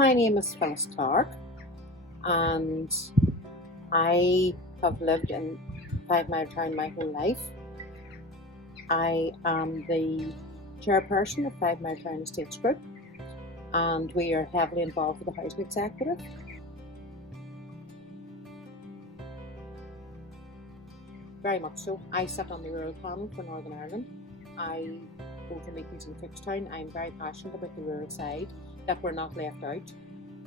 My name is Phyllis Clarke, and I have lived in Fivemiletown my whole life. I am the chairperson of Fivemiletown Estates Group, and we are heavily involved with the housing executive. Very much so. I sit on the rural panel for Northern Ireland. I go to meetings in Cookstown. I'm very passionate about the rural side, that we're not left out.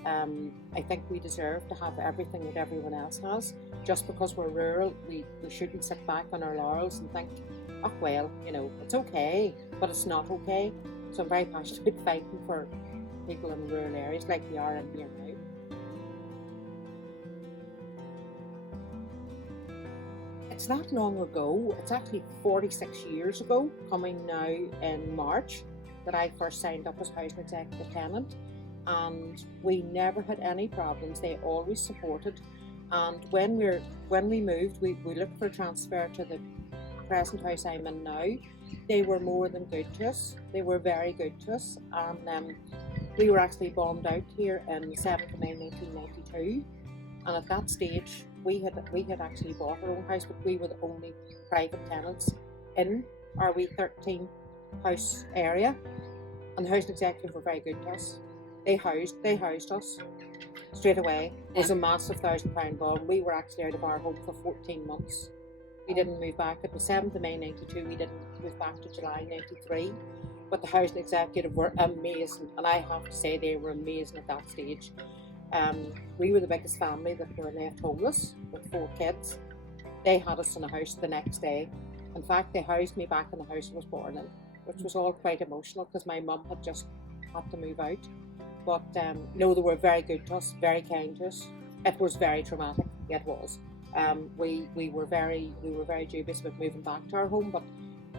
I think we deserve to have everything that everyone else has. Just because we're rural, we shouldn't sit back on our laurels and think, oh well, it's okay, but it's not okay. So I'm very passionate about fighting for people in rural areas like we are in here now. It's not long ago, it's actually 46 years ago, coming now in March, that I first signed up as housing executive tenant, and we never had any problems. They always supported, and when we moved, we looked for a transfer to the present house I'm in now. They were more than good to us. They were very good to us, and we were actually bombed out here in 7th of May 1992, and at that stage we had actually bought our own house, but we were the only private tenants in our wee 13 house area, and the housing executive were very good to us. They housed us straight away. It was a massive £1,000 bond. We were actually out of our home for 14 months. We didn't move back. It was 7th of May 92. We didn't move back to July 93. But the housing executive were amazing, and I have to say they were amazing at that stage. We were the biggest family that were left homeless with 4 kids. They had us in a house the next day. In fact, they housed me back in the house I was born in, which was all quite emotional because my mum had just had to move out. But no, they were very good to us, very kind to us. It was very traumatic. It was. We were very dubious about moving back to our home, but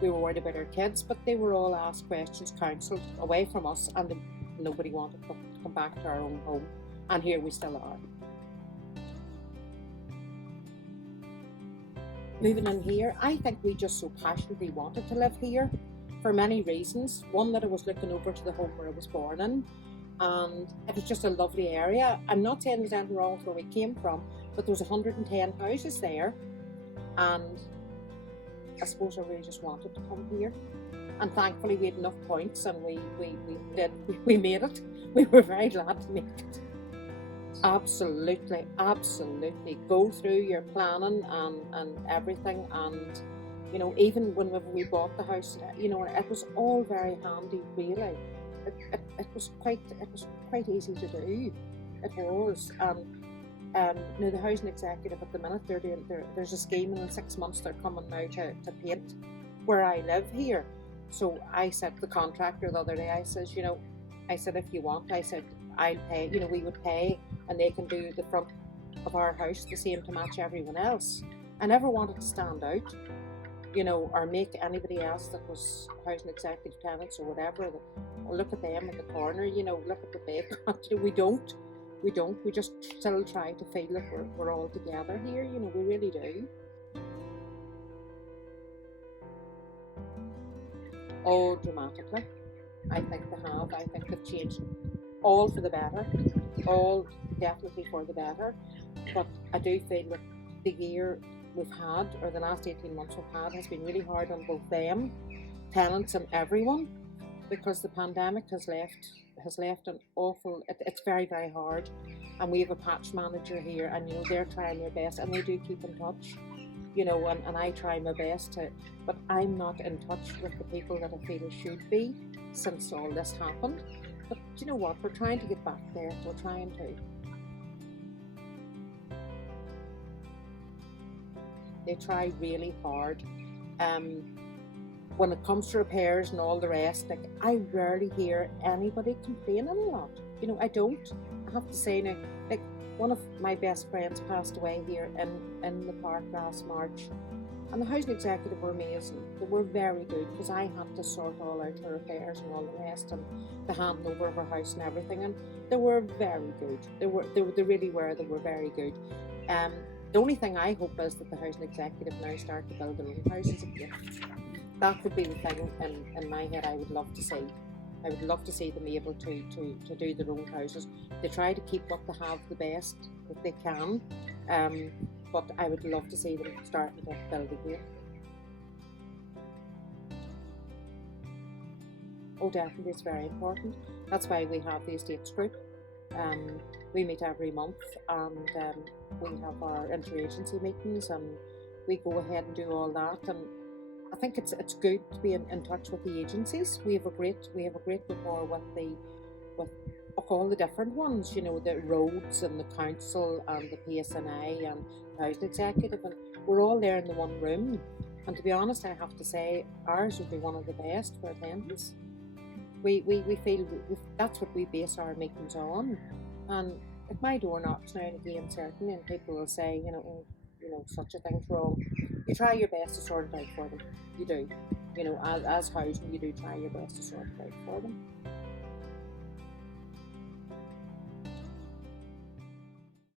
we were worried about our kids. But they were all asked questions, counselled away from us, and nobody wanted to come back to our own home. And here we still are. Moving in here, I think we just so passionately wanted to live here for many reasons. One, that I was looking over to the home where I was born in, and it was just a lovely area. I'm not saying there's anything wrong with where we came from, but there was 110 houses there, and I suppose I really just wanted to come here. And thankfully we had enough points, and we made it. We were very glad to make it. Absolutely. Go through your planning and everything, and even whenever we bought the house, it was all very handy, really. It was quite easy to do. It was. Now the housing executive at the minute, there's a scheme, and in 6 months they're coming now to paint where I live here. So I said to the contractor the other day, I said, if you want, I said, I'll pay, we would pay, and they can do the front of our house the same to match everyone else. I never wanted to stand out, or make anybody else that was housing executive tenants or whatever, look at them in the corner, look at what they've got. We don't. We just still try to feel that we're all together here, we really do. All dramatically. I think they have. I think they've changed all for the better, all definitely for the better. But I do feel that the year we've had, or the last 18 months we've had, has been really hard on both them, tenants and everyone, because the pandemic has left an awful, it's very, very hard. And we have a patch manager here, and they're trying their best, and they do keep in touch, and I try my best to, but I'm not in touch with the people that I feel I should be since all this happened. But you know what, we're trying to get back there, we're trying to. They try really hard. When it comes to repairs and all the rest, I rarely hear anybody complaining a lot. I don't. I have to say now, one of my best friends passed away here in the park last March, and the housing executive were amazing. They were very good, because I had to sort all out her repairs and all the rest, and the handing over of her house and everything, and they were very good. They really were. They were very good. The only thing I hope is that the housing executive now start to build their own houses again. That would be the thing in my head I would love to see. I would love to see them able to do their own houses. They try to keep what they have the best that they can, but I would love to see them starting to build again. Oh, definitely, it's very important. That's why we have the estates group. We meet every month, and we have our interagency meetings, and we go ahead and do all that. And I think it's good to be in touch with the agencies. We have a great rapport with all the different ones. You know, the roads and the council and the PSNI and the housing executive, and we're all there in the one room. And to be honest, I have to say ours would be one of the best for attendance. We feel that's what we base our meetings on. And if my door knocks now and again, certainly, and people will say, such a thing's wrong, you try your best to sort it out for them. You do. As housing, you do try your best to sort it out for them.